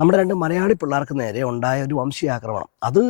നമ്മുടെ രണ്ട് മലയാളി പിള്ളേർക്ക് നേരെ ഉണ്ടായ ഒരു വംശീയാക്രമണം. അത്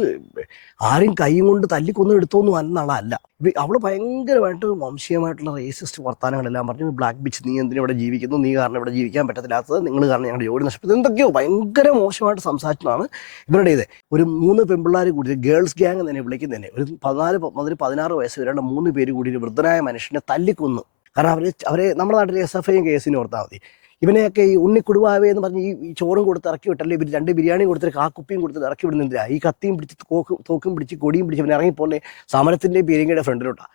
ആരും കൈയും കൊണ്ട് തല്ലിക്കൊന്നും എടുത്തോന്നും എന്നുള്ളതല്ല അവൾ ഭയങ്കരമായിട്ട് വംശീയമായിട്ടുള്ള റേസിസ്റ്റ് വർത്താനങ്ങളെല്ലാം പറഞ്ഞു ബ്ലാക്ക് ബിച്ച് നീ എന്തിനും ഇവിടെ ജീവിക്കുന്നു? നീ കാരണം ഇവിടെ ജീവിക്കാൻ പറ്റത്തില്ലാത്തത്. നിങ്ങൾ കാരണം ഞങ്ങളുടെ ജോലി നഷ്ടപ്പെട്ടത് എന്തൊക്കെയോ ഭയങ്കര മോശമായിട്ട് സംസാരിച്ചതാണ് ഇവരുടെ ഇത്. ഒരു മൂന്ന് പെൺപിള്ളേർ കൂടി ഗേൾസ് ഗ്യാങ് തന്നെ വിളിക്കുന്നതന്നെ ഒരു പതിനാല് മുതൽ പതിനാറ് വയസ്സ് വരെയുള്ള മൂന്ന് പേര് കൂടി ഒരു വൃദ്ധനായ മനുഷ്യനെ തല്ലിക്കൊന്നു. കാരണം അവർ അവരെ നമ്മുടെ നാട്ടിലെ എസ് എഫ് ഐയും കേസിന് ഓർത്താൽ മതി. ഇവനെയൊക്കെ ഈ ഉണ്ണി കുടുവാവേ എന്ന് പറഞ്ഞ് ഈ ചോറും കൊടുത്ത് ഇറക്കി വിട്ടല്ലേ ഇവർ രണ്ട് ബിരിയാണി കൊടുത്തിട്ട് ആ കുപ്പിയും കൊടുത്ത് ഇറക്കി വിടുന്നില്ല ഈ കത്തിയും പിടിച്ച് തോക്ക് തോക്കും പിടിച്ച് കൊടിയും പിടിച്ച് ഇവൻ ഇറങ്ങിപ്പോലെ സമരത്തിന്റെയും പീരങ്കയുടെ ഫ്രണ്ടിലോട്ടാണ്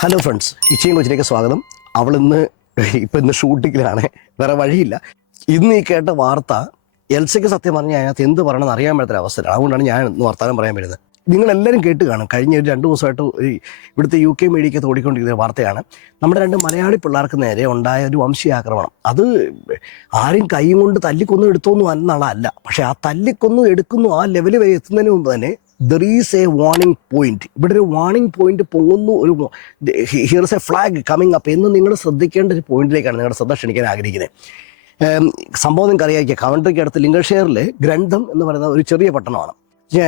ഹലോ ഫ്രണ്ട്സ് ഇച്ചയും കൊച്ചിലേക്ക് സ്വാഗതം. അവൾ ഇന്ന് ഇപ്പം ഇന്ന് ഷൂട്ടിങ്ങിലാണ്. വേറെ വഴിയില്ല. ഇന്ന് ഈ കേട്ട വാർത്ത എൽസയ്ക്ക് സത്യം പറഞ്ഞാൽ അതിനകത്ത് എന്ത് പറയണമെന്ന് അറിയാൻ പറ്റാത്ത അതുകൊണ്ടാണ് ഞാൻ ഇന്ന് വർത്തമാനം പറയാൻ വരുന്നത്. നിങ്ങളെല്ലാവരും കേട്ട് കാണും. കഴിഞ്ഞ ഒരു രണ്ട് ദിവസമായിട്ട് ഇവിടുത്തെ യു കെ മീഡിയയ്ക്ക് ഓടിക്കൊണ്ടിരിക്കുന്ന വാർത്തയാണ്. നമ്മുടെ രണ്ട് മലയാളി പിള്ളേർക്ക് നേരെ ഉണ്ടായ ഒരു വംശീയാക്രമണം. അത് ആരും കൈയും കൊണ്ട് തല്ലിക്കൊന്നും എടുത്തോന്നും എന്നുള്ള അല്ല പക്ഷെ ആ തല്ലിക്കൊന്നു എടുക്കുന്നു ആ ലെവൽ വരെ എത്തുന്നതിന് മുമ്പ് തന്നെ there is a warning point ഇവിടെ ഒരു വാർണിംഗ് പോയിന്റ് പൊങ്ങുന്നു ഒരു here's a flag coming up എന്ന് നിങ്ങൾ ശ്രദ്ധിക്കേണ്ട ഒരു പോയിന്റിലേക്കാണ് നിങ്ങളുടെ ശ്രദ്ധ ക്ഷണിക്കാൻ ആഗ്രഹിക്കുന്നത്. സംഭവം നിങ്ങൾക്ക് അറിയാം കവൻട്രിക്ക് അടുത്ത് ലിംഗഷെയറിൽ ഗ്രന്ഥം എന്ന് പറയുന്ന ഒരു ചെറിയ പട്ടണമാണ്.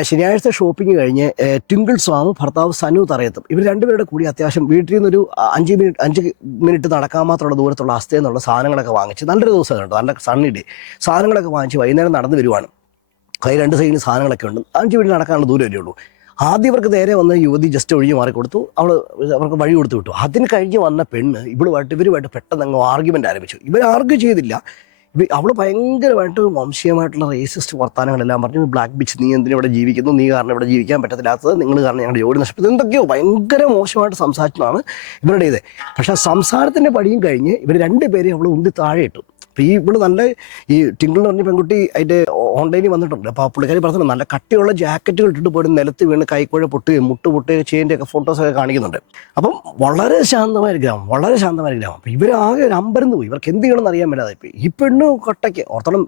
ശനിയാഴ്ച ഷോപ്പിംഗ് കഴിഞ്ഞ് ട്വിങ്കിൾ സ്വാമും ഭർത്താവ് സനു തറയത്തും. ഇവർ രണ്ടുപേരുടെ കൂടി അത്യാവശ്യം വീട്ടിൽ നിന്നൊരു അഞ്ച് മിനിറ്റ് അഞ്ച് മിനിറ്റ് നടക്കാൻ മാത്രമുള്ള ദൂരത്തുള്ള അസ്ഥയിൽ നിന്നുള്ള സാധനങ്ങളൊക്കെ വാങ്ങിച്ച് നല്ലൊരു ദിവസം കേട്ടോ. നല്ല സണ്ണി ഡേ സാധനങ്ങളൊക്കെ വാങ്ങിച്ച് വൈകുന്നേരം നടന്നു വരുവാണ്. കൈ രണ്ട് സൈഡിൽ സാധനങ്ങളൊക്കെ ഉണ്ട്. അഞ്ച് മിനിറ്റ് നടക്കാനുള്ള ദൂരം ഉള്ളൂ. ആദ്യം ഇവർക്ക് നേരെ വന്ന യുവതി ജസ്റ്റ് ഒഴിഞ്ഞ് മാറി കൊടുത്തു. അവൾ അവർക്ക് വഴി കൊടുത്തു വിട്ടു. അതിന് കഴിഞ്ഞ് വന്ന പെണ്ണ് ഇവളുമായിട്ട് ഇവരുമായിട്ട് പെട്ടെന്ന് അങ്ങ് ആർഗ്യുമെന്റ് ആരംഭിച്ചു. ഇവർ ആർഗ്യൂ ചെയ്തില്ല. അവൾ ഭയങ്കരമായിട്ട് വംശീയമായിട്ടുള്ള റേസിസ്റ്റ് വർത്താനങ്ങളെല്ലാം പറഞ്ഞു. ബ്ലാക്ക് ബിച്ച് നീ എന്തിനും ഇവിടെ ജീവിക്കുന്നു? നീ കാരണം ഇവിടെ ജീവിക്കാൻ പറ്റത്തില്ലാത്തത് നിങ്ങൾ കാരണം ഞങ്ങളുടെ ജോലി നഷ്ടപ്പെട്ടത് എന്തൊക്കെയോ ഭയങ്കര മോശമായിട്ട് സംസാരിച്ചതാണ് ഇവരുടെ ഇത് പക്ഷെ സംസാരത്തിന്റെ പടിയും കഴിഞ്ഞ് ഇവർ രണ്ടുപേരെയും അവൾ ഉന്തി താഴെ ഇട്ടു. അപ്പൊ ഈ ഇവിടെ നല്ല ഈ ടിങ്കിൾ എന്ന് പറഞ്ഞ പെൺകുട്ടി അതിന്റെ ഓൺലൈനിൽ വന്നിട്ടുണ്ട്. അപ്പൊ ആ പുള്ളിക്കാരി പറഞ്ഞത് നല്ല കട്ടിയുള്ള ജാക്കറ്റുകൾ ഇട്ടിട്ട് പോയിട്ട് നിലത്ത് വീണ് കൈക്കുഴ പൊട്ടുകയും മുട്ട് പൊട്ടുകയും ഫോട്ടോസ് ഒക്കെ കാണിക്കുന്നുണ്ട്. അപ്പം വളരെ ശാന്തമായ ഒരു ഗ്രാമം വളരെ ശാന്തമായ ഒരു ഗ്രാമം. അപ്പൊ ഇവരാകെ ഒരു അമ്പരന്ന് പോയി. ഇവർക്ക് എന്ത് ചെയ്യണമെന്ന് അറിയാൻ പറ്റാതെ പോയി. ഈ പെണ്ണ് കൊട്ടയ്ക്ക് ഓർത്തോളം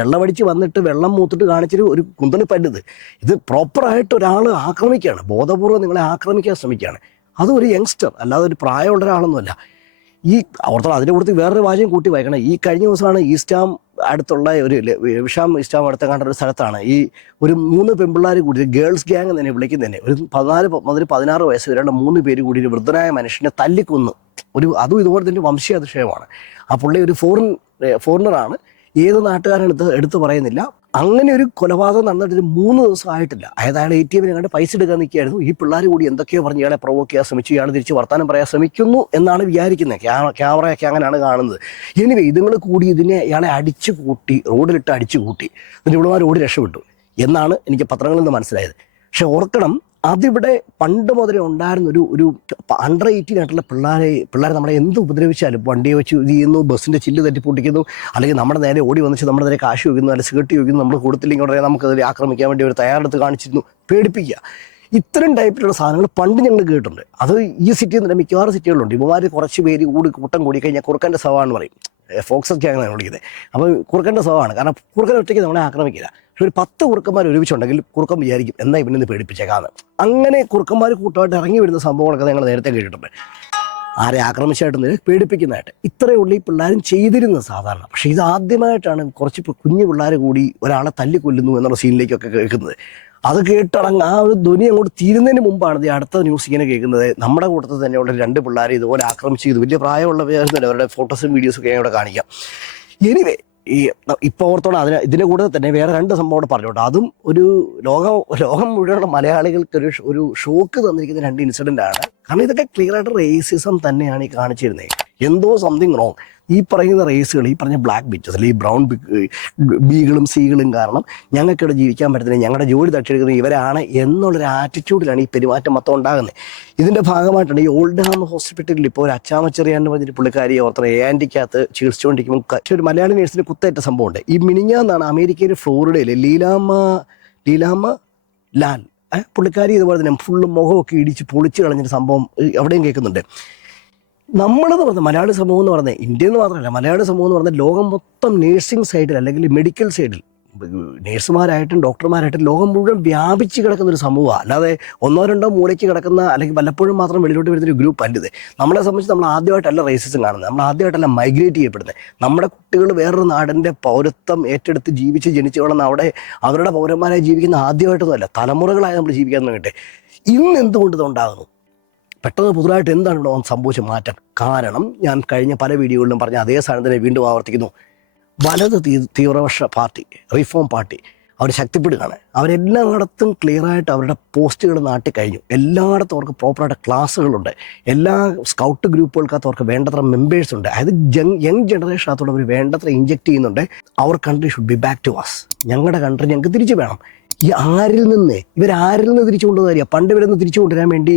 വെള്ളമടിച്ച് വന്നിട്ട് വെള്ളം മൂത്തിട്ട് കാണിച്ചൊരു ഒരു കുന്തളി പറ്റുന്നത് ഇത് പ്രോപ്പറായിട്ട് ഒരാൾ ആക്രമിക്കുകയാണ്. ബോധപൂർവം നിങ്ങളെ ആക്രമിക്കാൻ ശ്രമിക്കുകയാണ്. അതും ഒരു യങ്സ്റ്റർ അല്ലാതെ ഒരു പ്രായമുള്ള ഒരാളൊന്നുമല്ല. ഈ ഓർത്തോളം അതിന്റെ കൂടുതൽ വേറൊരു വാചകം കൂട്ടി വായിക്കണം. ഈ കഴിഞ്ഞ ദിവസമാണ് ഈസ്റ്റാം അടുത്തുള്ള ഒരു വിഷാം ഈസ്റ്റാം അടുത്ത കണ്ട ഒരു സ്ഥലത്താണ്. ഈ ഒരു മൂന്ന് പെൺപിള്ളേർ കൂടി ഗേൾസ് ഗ്യാങ് തന്നെ വിളിക്കുന്നതന്നെ ഒരു പതിനാല് മുതൽ പതിനാറ് വയസ്സ് വരെയുള്ള മൂന്ന് പേര് കൂടി ഒരു വൃദ്ധനായ മനുഷ്യനെ തല്ലിക്കൊന്നു. ഒരു അതും ഇതുപോലെ തന്നെ വംശീയ അതിശയമാണ് ആ പുള്ളി ഒരു ഫോറിൻ ഫോറിനറാണ് ഏത് നാട്ടുകാരെടുത്ത് എടുത്തു പറയുന്നില്ല. അങ്ങനെ ഒരു കൊലപാതകം നടന്നിട്ട് മൂന്ന് ദിവസം ആയിട്ടില്ല. അതായത് അയാൾ എ ടി എമ്മിനെ കണ്ട് പൈസ എടുക്കാൻ നിൽക്കുകയായിരുന്നു. ഈ പിള്ളേർ കൂടി എന്തൊക്കെയോ പറഞ്ഞ് ഇയാളെ പ്രൊവോക്ക് ചെയ്യാൻ ശ്രമിച്ചു. ഇയാൾ തിരിച്ച് വർത്താനം പറയാൻ ശ്രമിക്കുന്നു എന്നാണ് വിചാരിക്കുന്നത്. ക്യാ- ക്യാമറയൊക്കെ അങ്ങനെയാണ് കാണുന്നത്. എനിവേ ഇതുങ്ങൾ കൂടി ഇതിനെ ഇയാളെ അടിച്ചു കൂട്ടി റോഡിലിട്ട് അടിച്ചു കൂട്ടി. എന്നിട്ട് ഇവിടുമാർ ഓടി രക്ഷപ്പെട്ടു. എന്നാണ് എനിക്ക് പത്രങ്ങളിൽ നിന്ന് മനസ്സിലായത്. പക്ഷെ ഓർക്കണം അതിവിടെ പണ്ട് മുതലേ ഉണ്ടായിരുന്ന ഒരു ഒരു അണ്ടർ എയ്റ്റീൻ ആയിട്ടുള്ള പിള്ളേരെ പിള്ളേരെ നമ്മളെ എന്ത് ഉപദ്രവിച്ചാലും വണ്ടിയെ വെച്ച് ഇത് ചെയ്യുന്നു ബസ്സിന്റെ ചില്ല് തട്ടി പൊട്ടിക്കുന്നു അല്ലെങ്കിൽ നമ്മുടെ നേരെ ഓടി വന്നിച്ച് നമ്മുടെ നേരെ കാശ് വയ്ക്കുന്നു അല്ലെങ്കിൽ സിഗരറ്റ് വയ്ക്കുന്നു നമ്മൾ കൊടുത്തില്ലെങ്കിൽ ഉടനെ നമുക്കതിൽ ആക്രമിക്കാൻ വേണ്ടി ഒരു തയ്യാറെടുത്ത് കാണിച്ചിരുന്നു പേടിപ്പിക്കുക. ഇത്തരം ടൈപ്പിലുള്ള സാധനങ്ങൾ പണ്ട് ഞങ്ങൾ കേട്ടിട്ടുണ്ട്. അത് ഈ സിറ്റിയിൽ നിന്ന് മിക്കവാറും സിറ്റികളിലുണ്ട് ഇവന്മാർ കുറച്ച് പേര് കൂടി കൂട്ടം കൂടി കഴിഞ്ഞാൽ കുറുക്കന്റെ സവാന്ന് പറയും. ഫോക്സൊക്കെ അങ്ങനെ വിളിക്കുന്നത്. അപ്പോൾ കുറുക്കന്റെ സ്വഭാവമാണ്. കാരണം കുറുക്കൻ ഒറ്റയ്ക്ക് നമ്മളെ ആക്രമിക്കില്ല. പക്ഷെ ഒരു പത്ത് കുറുക്കന്മാർ ഒരുമിച്ചുണ്ടെങ്കിൽ കുറുക്കൻ വിചാരിക്കും എന്നാ ഇവനെന്ന് പേടിപ്പിച്ചേക്കാന്ന്. അങ്ങനെ കുറുക്കന്മാർ കൂട്ടമായിട്ട് ഇറങ്ങി വരുന്ന സംഭവങ്ങളൊക്കെ ഞങ്ങൾ നേരത്തെ കേട്ടിട്ടുണ്ട്. ആരെ ആക്രമിച്ചായിട്ടൊന്നും പേടിപ്പിക്കുന്നതായിട്ട്. ഇത്രയേ ഉള്ളൂ ഈ പിള്ളേരും ചെയ്തിരുന്നത് സാധാരണ. പക്ഷേ ഇത് ആദ്യമായിട്ടാണ് കുറച്ച് കുഞ്ഞു പിള്ളേർ കൂടി ഒരാളെ തല്ലിക്കൊല്ലുന്നു എന്നുള്ള സീനിലേക്കൊക്കെ കേൾക്കുന്നത്. അത് കേട്ടടങ്ങ് ആ ഒരു ധ്വനി അങ്ങോട്ട് തീരുന്നതിന് മുമ്പാണ് അടുത്ത ന്യൂസ് ഇങ്ങനെ കേൾക്കുന്നത്. നമ്മുടെ കൂട്ടത്തിൽ തന്നെയുള്ള രണ്ട് പിള്ളേരെ ഇതുപോലെ ആക്രമിച്ച് ചെയ്തു വലിയ പ്രായമുള്ള അവരുടെ ഫോട്ടോസും വീഡിയോസും ഒക്കെ ഇവിടെ കാണിക്കാം. എനിവേ ഈ ഇപ്പോൾ ഓർത്തോളം അതിന് ഇതിന്റെ കൂടെ തന്നെ വേറെ രണ്ട് സംഭവം കൂടെ പറഞ്ഞോട്ടെ. അതും ഒരു ലോകം ലോകം മുഴുവനുള്ള മലയാളികൾക്ക് ഒരു ഒരു ഷോക്ക് തന്നിരിക്കുന്ന രണ്ട് ഇൻസിഡന്റ് ആണ്. കാരണം ഇതൊക്കെ ക്ലിയർ ആയിട്ട് റേസിസം തന്നെയാണ് ഈ കാണിച്ചിരുന്നത് എന്തോ സംതിങ് റോങ് ഈ പറയുന്ന റേസുകൾ ഈ പറഞ്ഞ ബ്ലാക്ക് ബിച്ചസ് അല്ലെങ്കിൽ ഈ ബ്രൗൺ ബീകളും സീകളും കാരണം ഞങ്ങൾക്കിവിടെ ജീവിക്കാൻ പറ്റുന്നില്ല ഞങ്ങളുടെ ജോലി തട്ടിയെടുക്കുന്നത് ഇവരാണ് എന്നുള്ളൊരു ആറ്റിറ്റ്യൂഡിലാണ് ഈ പെരുമാറ്റം മൊത്തം ഉണ്ടാകുന്നത്. ഇതിന്റെ ഭാഗമായിട്ടാണ് ഈ ഓൾഡ് ഹാം ഹോസ്പിറ്റലിൽ ഇപ്പോൾ ഒരു അച്ചാമച്ചെറിയാന്ന് പറഞ്ഞിട്ട് പുള്ളിക്കാരി ഓർത്തർ എ ആന്റിക്കകത്ത് ചികിത്സിച്ചുകൊണ്ടിരിക്കുമ്പോൾ ഒരു മലയാളി നേഴ്സിന് കുത്തേറ്റ സംഭവമുണ്ട്. ഈ മിനിഞ്ഞാന്നാണ് അമേരിക്കയിലെ ഫ്ലോറിഡയിൽ ലീലാമ ലീലാമ ലാൽ പുള്ളിക്കാരി ഇതുപോലെ തന്നെ ഫുള്ള് മുഖമൊക്കെ ഇടിച്ച് പൊളിച്ച് കളഞ്ഞൊരു സംഭവം അവിടെയും കേൾക്കുന്നുണ്ട്. നമ്മളെന്ന് പറഞ്ഞ മലയാളി സമൂഹം എന്ന് പറഞ്ഞാൽ ഇന്ത്യ എന്ന് മാത്രമല്ല മലയാളി സമൂഹം എന്ന് പറഞ്ഞാൽ ലോകം മൊത്തം നേഴ്സിംഗ് സൈഡിൽ അല്ലെങ്കിൽ മെഡിക്കൽ സൈഡിൽ നേഴ്സുമാരായിട്ടും ഡോക്ടർമാരായിട്ടും ലോകം മുഴുവൻ വ്യാപിച്ച് കിടക്കുന്ന ഒരു സമൂഹമാണ് അല്ലാതെ ഒന്നോ രണ്ടോ മൂലയ്ക്ക് കിടക്കുന്ന അല്ലെങ്കിൽ വല്ലപ്പോഴും മാത്രം വെളിയിലോട്ട് വരുന്ന ഒരു ഗ്രൂപ്പ് അല്ലത് നമ്മളെ സംബന്ധിച്ച് നമ്മൾ ആദ്യമായിട്ടല്ല റേസിസം കാണുന്നത്. നമ്മൾ ആദ്യമായിട്ടല്ല മൈഗ്രേറ്റ് ചെയ്യപ്പെടുന്നത്. നമ്മുടെ കുട്ടികൾ വേറൊരു നാടിന്റെ പൗരത്വം ഏറ്റെടുത്ത് ജീവിച്ച് ജനിച്ചു കൊള്ളുന്ന അവിടെ അവരുടെ പൗരന്മാരായി ജീവിക്കുന്ന ആദ്യമായിട്ടൊന്നുമല്ല തലമുറകളായി നമ്മൾ ജീവിക്കാൻ തുടങ്ങിയിട്ട്. ഇന്ന് എന്തുകൊണ്ട് ഇതുണ്ടാകുന്നു? പെട്ടെന്ന് പുതുതായിട്ട് എന്താണ് ഇവിടെ സംഭവിച്ച മാറ്റം? കാരണം ഞാൻ കഴിഞ്ഞ പല വീഡിയോകളിലും പറഞ്ഞ അതേ സാധനം തന്നെ വീണ്ടും ആവർത്തിക്കുന്നു. വലത് തീവ്രപക്ഷ പാർട്ടി റിഫോം പാർട്ടി അവർ ശക്തിപ്പെടുകയാണ്. അവരെല്ലായിടത്തും ക്ലിയറായിട്ട് അവരുടെ പോസ്റ്റുകൾ നാട്ടി കഴിഞ്ഞു. എല്ലായിടത്തും അവർക്ക് പ്രോപ്പറായിട്ട് ക്ലാസ്സുകളുണ്ട്. എല്ലാ സ്കൗട്ട് ഗ്രൂപ്പുകൾക്കകത്ത് അവർക്ക് വേണ്ടത്ര മെമ്പേഴ്സ് ഉണ്ട്. അതായത് ജങ് യങ് ജനറേഷനകത്തോട് അവർ വേണ്ടത്ര ഇഞ്ചെക്ട് ചെയ്യുന്നുണ്ട്. അവർ country should be back to was ഞങ്ങളുടെ കൺട്രി ഞങ്ങൾക്ക് തിരിച്ചു വേണം. ഈ ആരിൽ നിന്ന് ഇവരാരിൽ നിന്ന് തിരിച്ചു കൊണ്ടുവന്നാൽ പണ്ട് ഇവരൊന്ന് തിരിച്ചു കൊണ്ടുവരാൻ വേണ്ടി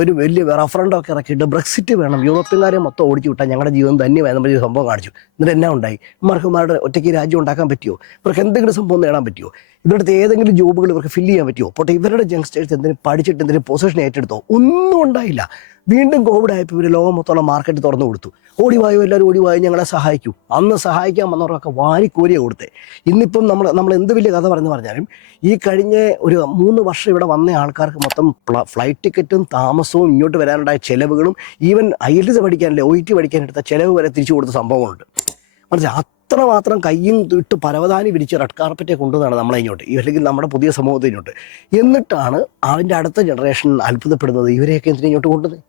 ഒരു വലിയ റഫറൻഡം ഒക്കെ ഇറക്കിയിട്ട് ബ്രെക്സിറ്റ് വേണം. യൂറോപ്യൻകാരെ മൊത്തം ഓടിച്ചു വിട്ടാൽ ഞങ്ങളുടെ ജീവിതം തന്നെ നമ്മൾ സംഭവം കാണിച്ചു. എന്നിട്ട് എന്നാ ഉണ്ടായി? മാർക്കുമാരുടെ ഒറ്റയ്ക്ക് രാജ്യം ഉണ്ടാക്കാൻ പറ്റുമോ ഇവർക്ക് എന്തെങ്കിലും സംഭവം നേടാൻ പറ്റുമോ ഇവരുടെ ഏതെങ്കിലും ജോബുകൾ ഇവർക്ക് ഫില്ല് ചെയ്യാൻ പറ്റുമോ പോട്ടെ ഇവരുടെ ജങ്സ്റ്റേഴ്സ് എന്തിനും പഠിച്ചിട്ട് എന്തിനും പൊസിഷൻ ഏറ്റെടുത്തോ? ഒന്നും ഉണ്ടായില്ല. വീണ്ടും കോവിഡ് ആയപ്പോൾ ഇവർ ലോകം മൊത്തമുള്ള മാർക്കറ്റ് തുറന്നു കൊടുത്തു. ഓടിവായോ എല്ലാവരും ഓടിവായോ ഞങ്ങളെ സഹായിക്കൂ. അന്ന് സഹായിക്കാൻ വന്നവർക്കൊക്കെ വാരിക്കോരിയ കൊടുത്തേ. ഇന്നിപ്പം നമ്മൾ നമ്മൾ എന്ത് വലിയ കഥ പറഞ്ഞു പറഞ്ഞാലും ഈ കഴിഞ്ഞ ഒരു മൂന്ന് വർഷം ഇവിടെ വന്ന ആൾക്കാർക്ക് മൊത്തം ഫ്ലൈറ്റ് ടിക്കറ്റും താമസവും ഇങ്ങോട്ട് വരാനുണ്ടായ ചെലവുകളും ഈവൻ ഐ എൽ എസ് പഠിക്കാനല്ലേ ഒ ടി പഠിക്കാൻ എടുത്ത ചെലവ് വരെ തിരിച്ചു കൊടുത്ത സംഭവങ്ങളുണ്ട് മനസ്സിലായി? അത്രമാത്രം കയ്യും ഇട്ട് പരവതാനി പിടിച്ച് റെഡ് കാർപ്പറ്റെ കൊണ്ടുവന്നാണ് നമ്മളെ ഇങ്ങോട്ട് അല്ലെങ്കിൽ നമ്മുടെ പുതിയ സമൂഹത്തെ ഇങ്ങോട്ട്. എന്നിട്ടാണ് അവന്റെ അടുത്ത ജനറേഷൻ അത്ഭുതപ്പെടുന്നത്. ഇവരെയൊക്കെ എന്തിനാ ഇങ്ങോട്ട് കൊണ്ടുവന്നത്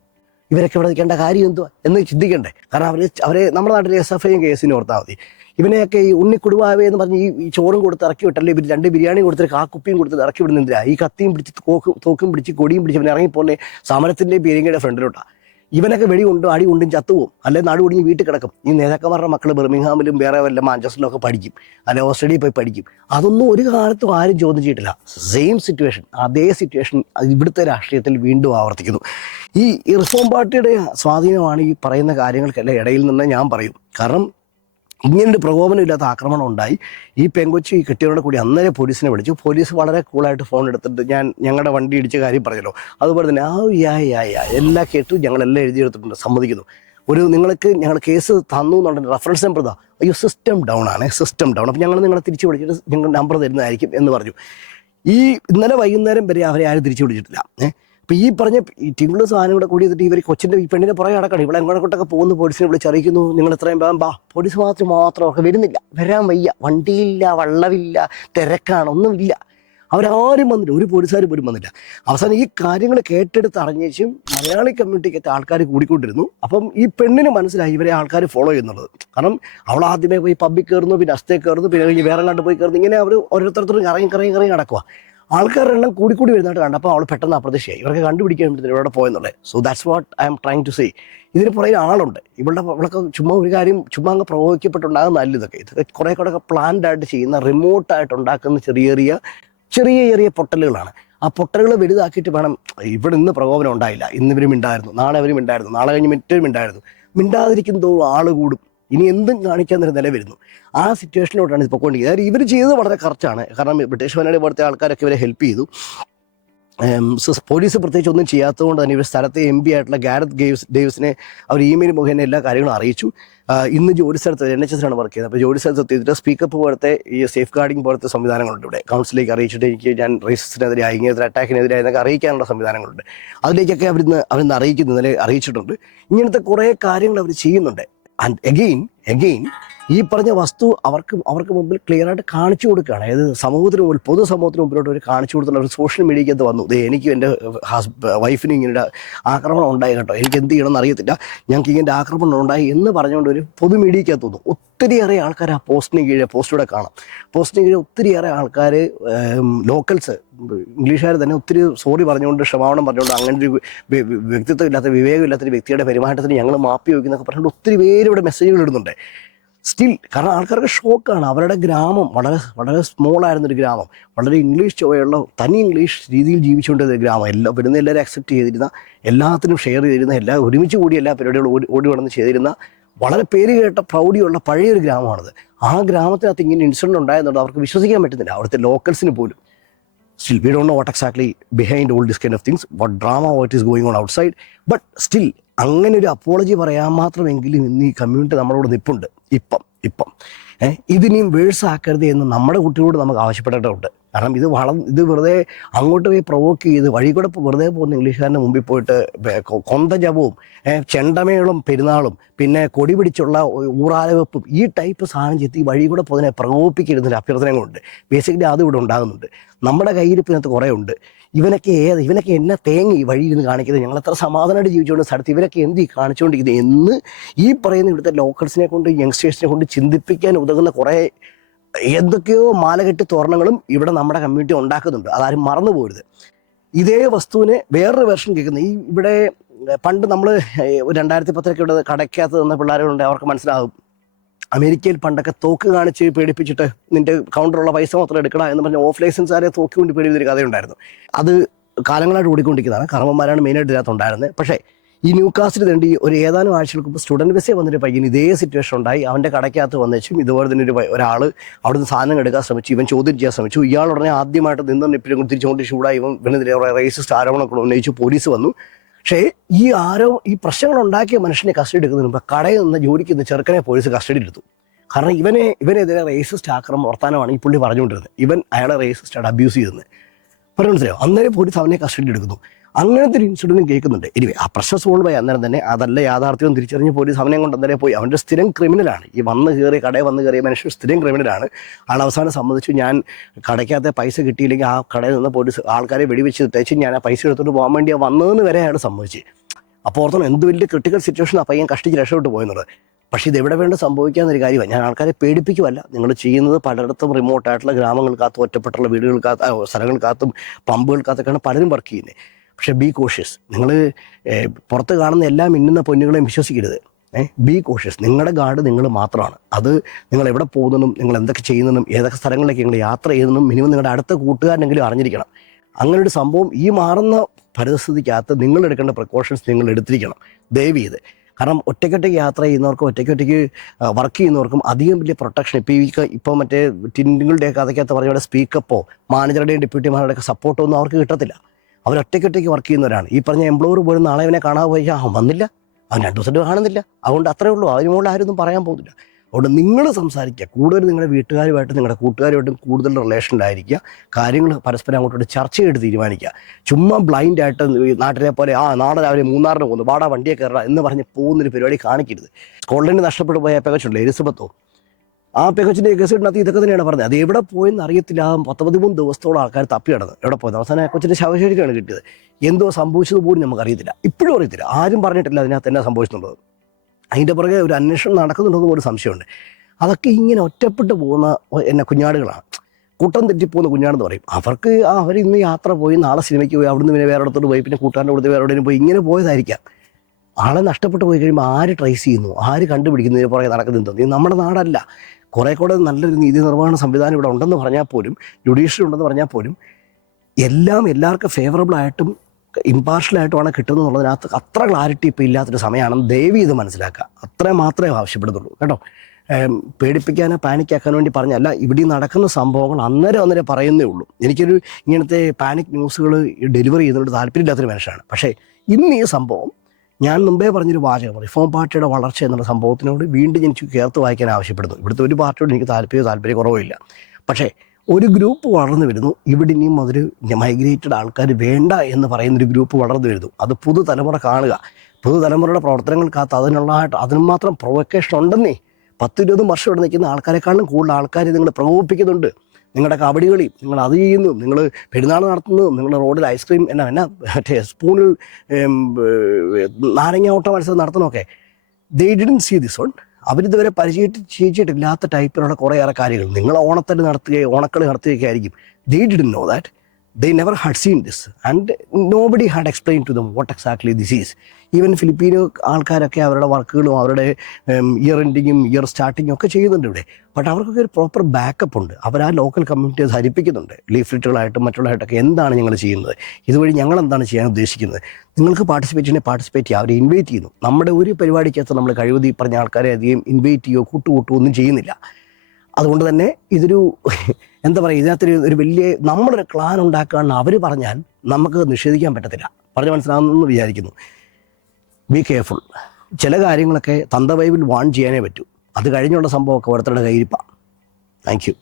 ഇവരൊക്കെ ഇവിടെ നിൽക്കേണ്ട കാര്യം എന്തുവാ? എന്ന് ചിന്തിക്കണ്ടേ. കാരണം അവർ അവരെ നമ്മുടെ നാട്ടിലെ എസ് എഫ് ഐയും കേസിന് ഓർത്താൽ മതി. ഇവനെയൊക്കെ ഈ ഉണ്ണിക്കുടുവാവേ എന്ന് പറഞ്ഞ് ഈ ഈ ചോറും കൊടുത്ത് ഇറക്കി വിട്ടല്ലേ ഇവർ രണ്ട് ബിരിയാണിയും കൊടുത്തിട്ട് കാക്കുപ്പിയും കൊടുത്ത് ഇറക്കി വിടുന്നില്ല ഈ കത്തിയും പിടിച്ച് തോക്കും തോക്കും പിടിച്ച് കൊടിയും പിടിച്ച് ഇവൻ ഇറങ്ങിപ്പോലെ സമരത്തിന്റെയും പേരിങ്ങയുടെ ഫ്രണ്ടിലോട്ടാണ് ഇവനൊക്കെ വെടി കൊണ്ടും അടി കൊണ്ടും ചത്തുപോകും. അല്ലെ നാട് ഒടിഞ്ഞ് വീട്ടിൽ കിടക്കും. ഈ നേതാക്കന്മാരുടെ മക്കൾ ബെർമിംഗ്ഹാമിലും വേറെ വല്ല മാഞ്ചസ്റ്ററിലും ഒക്കെ പഠിക്കും. അല്ലെ ഓസ്ട്രേലിയയിൽ പോയി പഠിക്കും. അതൊന്നും ഒരു കാലത്തും ആരും ചോദ്യം ചെയ്തിട്ടില്ല സെയിം സിറ്റുവേഷൻ അതേ സിറ്റുവേഷൻ ഇവിടുത്തെ രാഷ്ട്രീയത്തിൽ വീണ്ടും ആവർത്തിക്കുന്നു. ഈ റിഫോം പാർട്ടിയുടെ സ്വാധീനമാണ് ഈ പറയുന്ന കാര്യങ്ങൾക്കെല്ലാം ഇടയിൽ നിന്ന് ഞാൻ പറയും. കാരണം ഇങ്ങനൊരു പ്രകോപനമില്ലാത്ത ആക്രമണം ഉണ്ടായി. ഈ പെങ്കൊച്ചു കെട്ടിയവരുടെ കൂടി അന്നേരം പോലീസിനെ വിളിച്ചു. പോലീസ് വളരെ കൂളായിട്ട് ഫോൺ എടുത്തിട്ട് ഞാൻ ഞങ്ങളുടെ വണ്ടി ഇടിച്ച കാര്യം പറഞ്ഞല്ലോ. അതുപോലെ തന്നെ ആ യാ യാ യാ എല്ലാം കേട്ടു. ഞങ്ങളെല്ലാം എഴുതിയെടുത്തിട്ടുണ്ട് സമ്മതിക്കുന്നു. ഒരു നിങ്ങൾക്ക് ഞങ്ങൾ കേസ് തന്നു എന്നുണ്ടെങ്കിൽ റഫറൻസ് നമ്പർ ഇതാ. അയ്യോ സിസ്റ്റം ഡൗൺ ആണ് സിസ്റ്റം ഡൗൺ അപ്പോൾ ഞങ്ങൾ നിങ്ങളെ തിരിച്ചു വിളിച്ചിട്ട് ഞങ്ങൾ നമ്പർ തരുന്നതായിരിക്കും എന്ന് പറഞ്ഞു. ഈ ഇന്നലെ വൈകുന്നേരം വരെ അവരെ ആരും തിരിച്ചു വിളിച്ചിട്ടില്ല. ഏഹ് അപ്പൊ ഈ പറഞ്ഞ ടിങ്കിളും സാധനം കൂടെ കൂടി ഇവർ കൊച്ചിന്റെ ഈ പെണ്ണിനെ പുറകെ അടക്കണം ഇവിടെ എങ്ങോട്ടൊക്കെ പോകുന്നു പോലീസിനെ വിളിച്ച് അറിയിക്കുന്നു. നിങ്ങൾ എത്രയും വേഗം ബാ. പോലീസ് മാത്രം മാത്രം ഒക്കെ വരുന്നില്ല. വരാൻ വയ്യ. വണ്ടിയില്ല വള്ളമില്ല തിരക്കാണ് ഒന്നുമില്ല. അവരാരും വന്നില്ല. ഒരു പോലീസുകാർ പോലും വന്നില്ല. അവസാനം ഈ കാര്യങ്ങൾ കേട്ടെടുത്ത് അറിഞ്ഞേച്ചും മലയാളി കമ്മ്യൂണിറ്റിക്കത്തെ ആൾക്കാർ കൂടിക്കൊണ്ടിരുന്നു. അപ്പം ഈ പെണ്ണിന് മനസ്സിലായി ഇവരെ ആൾക്കാർ ഫോളോ ചെയ്യുന്നുള്ളത് കാരണം അവൾ ആദ്യമേ പോയി പബ്ബിൽ കയറുന്നു പിന്നെ അസ്തേ കയറുന്നു പിന്നെ വേറെ കണ്ട് പോയി കയറുന്നു ഇങ്ങനെ അവർ ഓരോരുത്തരും കറങ്ങി കറങ്ങി കറങ്ങി നടക്കുക ആൾക്കാരുടെ എണ്ണം കൂടി വരുന്നതായിട്ട് കണ്ടപ്പോൾ അവൾ പെട്ടെന്ന് അപ്രതീക്ഷയായി ഇവർക്ക് കണ്ടുപിടിക്കാൻ വേണ്ടി ഇവിടെ പോയെന്നുള്ളത്. So that's what I'm trying to say ഇതിന് പുറകിൽ ആളുണ്ട്. ഇവളുടെ ഇവളൊക്കെ ചുമ്മാ ഒരു കാര്യം ചുമ്മാ അങ്ങ് പ്രവചിക്കപ്പെട്ടുണ്ടാകുന്നതല്ല ഇതൊക്കെ ഇതൊക്കെ കുറേ കൂടെ ഒക്കെ പ്ലാൻഡ് ആയിട്ട് ചെയ്യുന്ന റിമോട്ടായിട്ട് ഉണ്ടാക്കുന്ന ചെറിയ ചെറിയ ചെറിയ ചെറിയ പൊട്ടലുകളാണ്. ആ പൊട്ടലുകൾ വലുതാക്കിയിട്ട് വേണം. ഇവിടെ ഇന്ന് പ്രകോപനം ഉണ്ടായില്ല. ഇന്ന് ഇവരും ഉണ്ടായിരുന്നു നാളെ അവരും ഉണ്ടായിരുന്നു നാളെ കഴിഞ്ഞ് മറ്റൊരു ഉണ്ടായിരുന്നു മിണ്ടാതിരിക്കുന്നതോറും ആൾ കൂടും. ഇനി എന്തും കാണിക്കാൻ ഒരു നില വരുന്നു. ആ സിറ്റുവേഷനിലോട്ടാണ് ഇത് കൊണ്ടിരിക്കുന്നത് അതായത് ഇവർ ചെയ്തത് വളരെ കറക്റ്റാണ് കാരണം ബ്രിട്ടീഷ് മലയാളി പോലത്തെ ആൾക്കാരൊക്കെ ഇവരെ ഹെൽപ്പ് ചെയ്തു. പോലീസ് പ്രത്യേകിച്ച് ഒന്നും ചെയ്യാത്തതുകൊണ്ട് തന്നെ ഇവർ സ്ഥലത്തെ എം പി ആയിട്ടുള്ള ഗാരത് ഗേവ്സ് ഡേവിസിനെ അവർ ഇമെയിൽ മുഖേന എല്ലാ കാര്യങ്ങളും അറിയിച്ചു. ഇന്ന് ജോലി സ്ഥലത്ത് എൻ എച്ച് എസിലാണ് വർക്ക് ചെയ്യുന്നത്. അപ്പോൾ ജോലി സ്ഥലത്ത് എത്തിയിട്ട് സ്പീക്കപ്പ് പോലത്തെ ഈ സേഫ് ഗാർഡിങ് പോലത്തെ സംവിധാനങ്ങളുണ്ട് ഇവിടെ. കൗൺസിലേക്ക് അറിയിച്ചിട്ട് എനിക്ക് ഞാൻ റേസിസ്റ്റിനെതിരെ ഇങ്ങനത്തെ അറ്റാക്കിനെതിരെ എന്നൊക്കെ അറിയിക്കാനുള്ള സംവിധാനങ്ങളുണ്ട്. അതിലേക്കൊക്കെ അവരിന്ന് അവരിന്ന് അറിയിക്കുന്നു ഇന്നലെ അറിയിച്ചിട്ടുണ്ട്. ഇങ്ങനത്തെ കുറേ കാര്യങ്ങൾ അവർ ചെയ്യുന്നുണ്ട്. ആൻഡ് എഗെയിൻ എഗെയിൻ ഈ പറഞ്ഞ വസ്തു അവർക്ക് അവർക്ക് മുമ്പിൽ ക്ലിയർ ആയിട്ട് കാണിച്ചു കൊടുക്കുകയാണ്. അതായത് സമൂഹത്തിന് മുമ്പിൽ പൊതുസമൂഹത്തിന് മുമ്പിലോട്ട് അവർ കാണിച്ചു കൊടുത്തുള്ള ഒരു സോഷ്യൽ മീഡിയയ്ക്ക് അത് വന്നു. എനിക്ക് എന്റെ ഹസ്ബ വൈഫിന് ഇങ്ങനെ ആക്രമണം ഉണ്ടായി കേട്ടോ. എനിക്ക് എന്ത് ചെയ്യണമെന്ന് അറിയത്തില്ല. ഞങ്ങൾക്ക് ഇങ്ങനെ ആക്രമണം ഉണ്ടായി എന്ന് പറഞ്ഞുകൊണ്ട് ഒരു പൊതു മീഡിയയ്ക്ക് തോന്നും ഒത്തിരിയേറെ ആൾക്കാർ ആ പോസ്റ്റിന് കീഴെ പോസ്റ്റിലൂടെ കാണാം. പോസ്റ്റിന് കീഴെ ഒത്തിരിയേറെ ആൾക്കാർ ലോക്കൽസ് ഇംഗ്ലീഷുകാർ തന്നെ ഒത്തിരി സോറി പറഞ്ഞുകൊണ്ട് ക്ഷമാപണം പറഞ്ഞുകൊണ്ട് അങ്ങനെ ഒരു വ്യ- വ്യ- വ്യക്തിത്വം ഇല്ലാത്ത വിവേകമില്ലാത്ത ഒരു വ്യക്തിയുടെ പെരുമാറ്റത്തിന് ഞങ്ങൾ മാപ്പി വയ്ക്കുന്നൊക്കെ പറഞ്ഞുകൊണ്ട് ഒത്തിരി പേര് ഇവിടെ മെസ്സേജുകൾ ഇടുന്നുണ്ട്. സ്റ്റിൽ കാരണം ആൾക്കാർക്ക് ഷോക്കാണ് അവരുടെ ഗ്രാമം വളരെ വളരെ സ്മോൾ ആയിരുന്നൊരു ഗ്രാമം. വളരെ ഇംഗ്ലീഷ് ചുവയുള്ള തനി ഇംഗ്ലീഷ് രീതിയിൽ ജീവിച്ചുകൊണ്ടിരുന്ന ഗ്രാമം. എല്ലാ വരുന്ന എല്ലാവരും അക്സെപ്റ്റ് ചെയ്തിരുന്ന എല്ലാത്തിനും ഷെയർ ചെയ്തിരുന്ന എല്ലാ ഒരുമിച്ച് കൂടി എല്ലാ പരിപാടികളും ഓടി ഓടി വളർന്ന് ചെയ്തിരുന്ന വളരെ പേര് കേട്ട പ്രൗഢിയുള്ള പഴയൊരു ഗ്രാമമാണത്. ആ ഗ്രാമത്തിനകത്ത് ഇങ്ങനെ ഇൻസിഡന്റ് ഉണ്ടായെന്നുള്ളത് അവർക്ക് വിശ്വസിക്കാൻ പറ്റുന്നില്ല. അവിടുത്തെ ലോക്കൽസിന് പോലും. Still we don't know what exactly behind all this kind of things what drama what is going on outside. But still അങ്ങനെ ഒരു അപ്പോളജി പറയാൻ മാത്രമെങ്കിലും ഇന്ന് ഈ കമ്മ്യൂണിറ്റി നമ്മളോട് നിപ്പുണ്ട്. ഇപ്പം ഇപ്പം. ഇതിനെയും വേഴ്സ് ആക്കരുത് എന്ന് നമ്മുടെ കുട്ടികളോട് നമുക്ക് ആവശ്യപ്പെടേണ്ടതുണ്ട്. കാരണം ഇത് വള ഇത് വെറുതെ അങ്ങോട്ട് പോയി പ്രൊവോക്ക് ചെയ്ത് വഴി കൂടെ വെറുതെ പോകുന്ന ഇംഗ്ലീഷുകാരന്റെ മുമ്പിൽ പോയിട്ട് കൊന്ത ജപവും ചെണ്ടമേളും പെരുന്നാളും പിന്നെ കൊടി പിടിച്ചുള്ള ഊറാലവെപ്പും ഈ ടൈപ്പ് സാധനം ചെത്തി വഴി കൂടെ പോകുന്നതിനെ പ്രകോപിപ്പിക്കരുന്നൊരു അഭ്യർത്ഥനകളുണ്ട്. ബേസിക്കലി അത് ഇവിടെ ഉണ്ടാകുന്നുണ്ട്. നമ്മുടെ കയ്യിരിപ്പിനകത്ത് കുറേ ഉണ്ട് ഇവനൊക്കെ ഏത്? ഇവനൊക്കെ എന്നെ തേങ്ങി ഈ വഴി നിന്ന് കാണിക്കുന്നത്? ഞങ്ങൾ എത്ര സമാധാനമായിട്ട് ജീവിച്ചുകൊണ്ട് സ്ഥലത്ത് ഇവരൊക്കെ എന്ത് കാണിച്ചുകൊണ്ടിരിക്കുന്നത് എന്ന് ഈ പറയുന്ന ഇവിടുത്തെ ലോക്കൽസിനെ കൊണ്ട് യങ്സ്റ്റേഴ്സിനെ കൊണ്ട് ചിന്തിപ്പിക്കാൻ ഉതകുന്ന കുറേ എന്തൊക്കെയോ മാലകെട്ട് തോരണങ്ങളും ഇവിടെ നമ്മുടെ കമ്മ്യൂണിറ്റി ഉണ്ടാക്കുന്നുണ്ട്. അതാരും മറന്നു പോരുത്. ഇതേ വസ്തുവിനെ വേറൊരു വേർഷൻ കേൾക്കുന്നത് ഈ ഇവിടെ പണ്ട് നമ്മൾ രണ്ടായിരത്തി പത്തിലൊക്കെ ഇവിടെ കടയ്ക്കകത്ത് നിന്ന പിള്ളേരുണ്ട്. അവർക്ക് മനസ്സിലാകും. അമേരിക്കയിൽ പണ്ടൊക്കെ തോക്ക് കാണിച്ച് പേടിപ്പിച്ചിട്ട് നിന്റെ കൗണ്ടറുള്ള പൈസ മാത്രം എടുക്കണ എന്ന് പറഞ്ഞ ഓഫ് ലൈസൻസുകാരെ തോക്കി കൊണ്ട് പേടിയൊരു കഥയുണ്ടായിരുന്നു. അത് കാലങ്ങളായിട്ട് ഓടിക്കൊണ്ടിരിക്കുന്നതാണ്. കർമ്മന്മാരാണ് മെയിനായിട്ട് ഇതിനകത്ത് ഉണ്ടായിരുന്നത്. പക്ഷേ ഈ ന്യൂ കാസ്റ്റിൽ തണ്ടി ഒരു ഏതാനും ആഴ്ചകൾക്ക് മുമ്പ് സ്റ്റുഡന്റ് വിസയെ വന്നൊരു പയ്യൻ ഇതേ സിറ്റുവേഷൻ ഉണ്ടായി. അവന്റെ കടയ്ക്കകത്ത് വന്നേച്ചും ഇതുപോലെ തന്നെ ഒരു ഒരാൾ അവിടുന്ന് സാധനം എടുക്കാൻ ശ്രമിച്ചു. ഇവൻ ചോദ്യം ചെയ്യാൻ ശ്രമിച്ചു. ഇയാൾ ഉടനെ ആദ്യമായിട്ട് നിന്ന് നിപ്പിലും തിരിച്ചുകൊണ്ട് ചൂടായി. ഇവൻ ഇവനെതിരെ റേസിസ്റ്റ് ആരോപണം ഉന്നയിച്ചു പോലീസ് വന്നു. പക്ഷേ ഈ ആരോ ഈ പ്രശ്നങ്ങൾ ഉണ്ടാക്കിയ മനുഷ്യനെ കസ്റ്റഡി എടുക്കുന്നതിന് മുമ്പ് കടയിൽ നിന്ന് ജോലിക്ക് നിന്ന് ചെറുക്കനെ പോലീസ് കസ്റ്റഡി എടുത്തു. കാരണം ഇവനെ ഇവനെതിരെ റേസിസ്റ്റ് ആക്രമം വർത്താനമാണ് ഈ പുള്ളി പറഞ്ഞുകൊണ്ടിരുന്നത്. ഇവൻ അയാളെ റേസിസ്റ്റായിട്ട് അബ്യൂസ് ചെയ്തെന്ന് പറഞ്ഞു മനസ്സിലായോ? അന്നേരം പോലീസ് അവനെ കസ്റ്റഡി എടുക്കുന്നു. അങ്ങനത്തെ ഒരു ഇൻസിഡന്റും കേൾക്കുന്നുണ്ട്. ഇനി ആ പ്രശ്നം സോൾവ് ആയി അന്നേരം തന്നെ അതല്ല യാഥാർത്ഥ്യം തിരിച്ചറിഞ്ഞ് പോലീസ് അവനെ കൊണ്ട് അന്നേരം പോയി. അവന്റെ സ്ഥിരം ക്രിമിനലാണ് ഈ വന്ന് കയറി കടയിൽ വന്ന് കയറിയ മനുഷ്യൻ സ്ഥിരം ക്രിമിനലാണ് ആൾ അവസാനം സംബന്ധിച്ചു ഞാൻ കടയ്ക്കകത്തെ പൈസ കിട്ടിയില്ലെങ്കിൽ ആ കടയിൽ നിന്ന് പോലീസ് ആൾക്കാരെ വെടിവെച്ച് തേച്ച് ഞാൻ ആ പൈസ എടുത്തുകൊണ്ട് പോകാൻ വേണ്ടി വന്നതെന്ന് വരെ അയാൾ സംഭവിച്ചു അപ്പോൾ ഓർത്തണം എന്ത് വലിയ ക്രിട്ടിക്കൽ സിറ്റുവേഷൻ ആ പയ്യൻ കഷ്ടിച്ച് രക്ഷപ്പെട്ട് പോയെന്നുള്ളത്. പക്ഷേ ഇതെവിടെ വേണ്ട സംഭവിക്കാമെന്നൊരു കാര്യമാണ്. ഞാൻ ആൾക്കാരെ പേടിപ്പിക്കുമല്ല നിങ്ങൾ ചെയ്യുന്നത് പലയിടത്തും റിമോട്ടായിട്ടുള്ള ഗ്രാമങ്ങൾക്കകത്തും ഒറ്റപ്പെട്ടുള്ള വീടുകൾക്കകത്ത് സ്ഥലങ്ങൾക്കകത്തും പമ്പുകൾക്കകത്തൊക്കെയാണ് പലരും വർക്ക് ചെയ്യുന്നത് പക്ഷേ ബി കോഷ്യസ് നിങ്ങൾ പുറത്ത് കാണുന്ന എല്ലാം മിന്നുന്ന പൊന്നുകളെയും വിശ്വസിക്കരുത്. ഏഹ് ബി കോഷ്യസ് നിങ്ങളുടെ ഗാർഡ് നിങ്ങൾ മാത്രമാണ്. അത് നിങ്ങൾ എവിടെ പോകുന്നതും നിങ്ങൾ എന്തൊക്കെ ചെയ്യുന്നതും ഏതൊക്കെ സ്ഥലങ്ങളിലേക്ക് നിങ്ങൾ യാത്ര ചെയ്യുന്നതും മിനിമം നിങ്ങളുടെ അടുത്ത കൂട്ടുകാരനെങ്കിലും അറിഞ്ഞിരിക്കണം. അങ്ങനെ ഒരു സംഭവം ഈ മാറുന്ന പരിസ്ഥിതിക്കകത്ത് നിങ്ങൾ എടുക്കേണ്ട പ്രിക്കോഷൻസ് നിങ്ങൾ എടുത്തിരിക്കണം. ദയവ് ചെയ്ത്. കാരണം ഒറ്റയ്ക്കൊറ്റയ്ക്ക് യാത്ര ചെയ്യുന്നവർക്കും ഒറ്റയ്ക്കൊറ്റയ്ക്ക് വർക്ക് ചെയ്യുന്നവർക്കും അധികം വലിയ പ്രൊട്ടക്ഷൻ ഇപ്പോൾ ഈ ഇപ്പോൾ മറ്റേ ടിന്നുകളുടെ കഥയ്ക്കകത്ത് പറഞ്ഞ പോലെ സ്പീക്കപ്പോ മാനേജറുടെയും ഡെപ്യൂട്ടിമാരുടെയൊക്കെ സപ്പോർട്ടൊന്നും അവർക്ക് കിട്ടത്തില്ല. അവർ ഒറ്റയ്ക്കൊറ്റയ്ക്ക് വർക്ക് ചെയ്യുന്നവരാണ്. ഈ പറഞ്ഞ എംപ്ലോയർ പോലും നാളെ അവനെ കാണാൻ പോയി അവൻ വന്നില്ല. അവൻ രണ്ടു ദിവസമായിട്ട് കാണുന്നില്ല. അതുകൊണ്ട് അത്രേ ഉള്ളൂ. അതിന് ആരും ഒന്നും പറയാൻ പോകുന്നില്ല. അതുകൊണ്ട് നിങ്ങൾ സംസാരിക്കുക. കൂടുതൽ നിങ്ങളുടെ വീട്ടുകാരുമായിട്ടും നിങ്ങളുടെ കൂട്ടുകാരുമായിട്ടും കൂടുതൽ റിലേഷനിലായിരിക്കുക കാര്യങ്ങൾ പരസ്പരം അങ്ങോട്ടോട്ട് ചർച്ച ചെയ്ത് തീരുമാനിക്കുക. ചുമ്മാ ബ്ലൈൻഡ് ആയിട്ട് ഈ നാട്ടിലെ പോലെ ആ നാളെ രാവിലെ മൂന്നാറിന് പോകുന്നു. വാടാ വണ്ടിയെ കയറണം എന്ന് പറഞ്ഞ് പോകുന്നൊരു പരിപാടി കാണിക്കരുത്. സ്കോട്ട്ലൻഡ് നഷ്ടപ്പെട്ടു പോയ പെകച്ചുണ്ട് എലിസബത്തോ? ആ പെകച്ചിന്റെ ഗസറ്റിനകത്ത് ഇതൊക്കെ തന്നെയാണ് പറഞ്ഞത്. അത് എവിടെ പോയെന്ന് അറിയത്തില്ല. പത്ത് പതിമൂന്ന് ദിവസത്തോളം ആൾക്കാർ തപ്പി നടന്നു. എവിടെ പോയത്? അവസാനം കൊച്ചിന്റെ ശവശരീരമാണ് കിട്ടിയത്. എന്തോ സംഭവിച്ചത് പോലും നമുക്കറിയത്തില്ല. ഇപ്പോഴും അറിയത്തില്ല. ആരും പറഞ്ഞിട്ടില്ല അതിനകത്ത് എന്നാ സംഭവിച്ചിട്ടുള്ളത് അതിന്റെ പുറകെ ഒരു അന്വേഷണം നടക്കുന്നുണ്ടെന്ന് പോലും സംശയമുണ്ട്. അതൊക്കെ ഇങ്ങനെ ഒറ്റപ്പെട്ട് പോകുന്ന എന്നെ കുഞ്ഞാടുകളാണ്. കൂട്ടം തെറ്റിപ്പോകുന്ന കുഞ്ഞാണെന്ന് പറയും. അവർക്ക് അവർ ഇന്ന് യാത്ര പോയി നാളെ സിനിമയ്ക്ക് പോയി അവിടുന്ന് പിന്നെ വേറെ ഇടത്തോട്ട് പോയി പിന്നെ കൂട്ടാന്റെ കൂടെ വേറെ എവിടെയും പോയി ഇങ്ങനെ പോയതായിരിക്കാം. ആളെ നഷ്ടപ്പെട്ടു പോയി കഴിയുമ്പോൾ ആര് ട്രേസ് ചെയ്യുന്നു? ആര് കണ്ടുപിടിക്കുന്നതിന് പുറകെ നടക്കുന്നത് ഇത് നമ്മുടെ നാടല്ല. കുറേ കൂടെ നല്ലൊരു നീതി നിർവഹണ സംവിധാനം ഇവിടെ ഉണ്ടെന്ന് പറഞ്ഞാൽ പോലും ജുഡീഷ്യറി ഉണ്ടെന്ന് പറഞ്ഞാൽ പോലും എല്ലാം എല്ലാവർക്കും ഫേവറബിൾ ആയിട്ടും ഇമ്പാർഷ്യലായിട്ടുമാണ് കിട്ടുന്നത് എന്നുള്ളതിനകത്ത് അത്ര ക്ലാരിറ്റി ഇപ്പോൾ ഇല്ലാത്തൊരു സമയമാണെന്ന് ദയവ് ഇത് മനസ്സിലാക്കുക. അത്ര മാത്രമേ ആവശ്യപ്പെടുന്നുള്ളൂ. കേട്ടോ? പേടിപ്പിക്കാനോ പാനിക്കാക്കാൻ വേണ്ടി പറഞ്ഞല്ല ഇവിടെ നടക്കുന്ന സംഭവങ്ങൾ അന്നേരം അന്നേരം പറയുന്നേ ഉള്ളൂ. എനിക്കൊരു ഇങ്ങനത്തെ പാനിക് ന്യൂസുകൾ ഡെലിവറി ചെയ്യുന്നതിനോട് താല്പര്യമില്ലാത്തൊരു മനുഷ്യനാണ്. പക്ഷേ ഇന്ന് ഈ സംഭവം ഞാൻ മുമ്പേ പറഞ്ഞൊരു വാചകം റിഫോം പാർട്ടിയുടെ വളർച്ച എന്നുള്ള സംഭവത്തിനോട് വീണ്ടും എനിക്ക് ചേർത്ത് വായിക്കാൻ ആവശ്യപ്പെടുന്നു. ഇവിടുത്തെ ഒരു പാർട്ടിയോട് എനിക്ക് താല്പര്യമോ താല്പര്യം ഇല്ല. പക്ഷേ ഒരു ഗ്രൂപ്പ് വളർന്നു വരുന്നു. ഇവിടെ ഇനിയും അതൊരു മൈഗ്രേറ്റഡ് ആൾക്കാർ വേണ്ട എന്ന് പറയുന്ന ഒരു ഗ്രൂപ്പ് വളർന്നു വരുന്നു. അത് പുതുതലമുറ കാണുക. പുതുതലമുറയുടെ പ്രവർത്തനങ്ങൾക്കകത്ത് അതിനുള്ള അതിന് മാത്രം പ്രൊവക്കേഷൻ ഉണ്ടെന്നേ പത്ത് ഇരുപതും വർഷം ഇവിടെ നിൽക്കുന്ന ആൾക്കാരെക്കാളും കൂടുതൽ ആൾക്കാർ നിങ്ങൾ പ്രകോപിപ്പിക്കുന്നുണ്ട്. നിങ്ങളുടെ കബഡി കളി നിങ്ങൾ അത് ചെയ്യുന്നു. നിങ്ങൾ പെരുന്നാൾ നടത്തുന്നു. നിങ്ങൾ റോഡിൽ ഐസ്ക്രീം എന്നാ എന്നാ മറ്റേ സ്പൂണിൽ നാരങ്ങ ഓട്ട മത്സരം നടത്തണമൊക്കെ. They didn't see this one അവരിതുവരെ പരിചയിച്ചിട്ടില്ലാത്ത ടൈപ്പിലുള്ള കുറേയേറെ കാര്യങ്ങൾ. നിങ്ങൾ ഓണത്തൽ നടത്തുകയോ ഓണക്കളി നടത്തുകയൊക്കെ ആയിരിക്കും. They did know that they never had seen this. And nobody had explained to them what exactly this is. Even Filipino ആൾക്കാരൊക്കെ അവരുടെ വർക്കുകളും അവരുടെ ഇയർ എൻഡിങ്ങും ഇയർ സ്റ്റാർട്ടിങ്ങും ഒക്കെ ചെയ്യുന്നുണ്ട് ഇവിടെ. ബട്ട് അവർക്കൊക്കെ ഒരു പ്രോപ്പർ ബാക്കപ്പ് ഉണ്ട്. അവർ ആ ലോക്കൽ കമ്മ്യൂണിറ്റിയെ ധരിപ്പിക്കുന്നുണ്ട്. ലീഫ്ലെറ്റുകളായിട്ടും മറ്റുള്ളതായിട്ടൊക്കെ എന്താണ് ഞങ്ങൾ ചെയ്യുന്നത്? ഇതുവഴി ഞങ്ങൾ എന്താണ് ചെയ്യാൻ ഉദ്ദേശിക്കുന്നത്? നിങ്ങൾക്ക് പാർട്ടിസിപ്പേറ്റ് ചെയ്യണേ പാർട്ടിസിപ്പേറ്റ് ചെയ്യുക അവരെ ഇൻവൈറ്റ് ചെയ്യുന്നു. നമ്മുടെ ഒരു പരിപാടിക്കകത്ത് നമ്മൾ കഴിവതി പറഞ്ഞ ആൾക്കാരെ അധികം ഇൻവൈറ്റ് ചെയ്യുകയോ കൂട്ടുകൂട്ടുകയോ ഒന്നും ചെയ്യുന്നില്ല. അതുകൊണ്ട് തന്നെ ഇതൊരു എന്താ പറയുക ഇതിനകത്തൊരു ഒരു വലിയ നമ്മളൊരു ക്ലാൻ ഉണ്ടാക്കുകയാണെന്ന് അവർ പറഞ്ഞാൽ നമുക്ക് നിഷേധിക്കാൻ പറ്റത്തില്ല. പറഞ്ഞ് മനസ്സിലാകുന്നു വിചാരിക്കുന്നു. ബി കെയർഫുൾ ചില കാര്യങ്ങളൊക്കെ തന്ത ബൈബിൾ വാൺ ചെയ്യാനേ പറ്റൂ. അത് കഴിഞ്ഞുള്ള സംഭവമൊക്കെ ഓരോരുത്തരുടെ കയ്യിരിപ്പാണ് താങ്ക് യു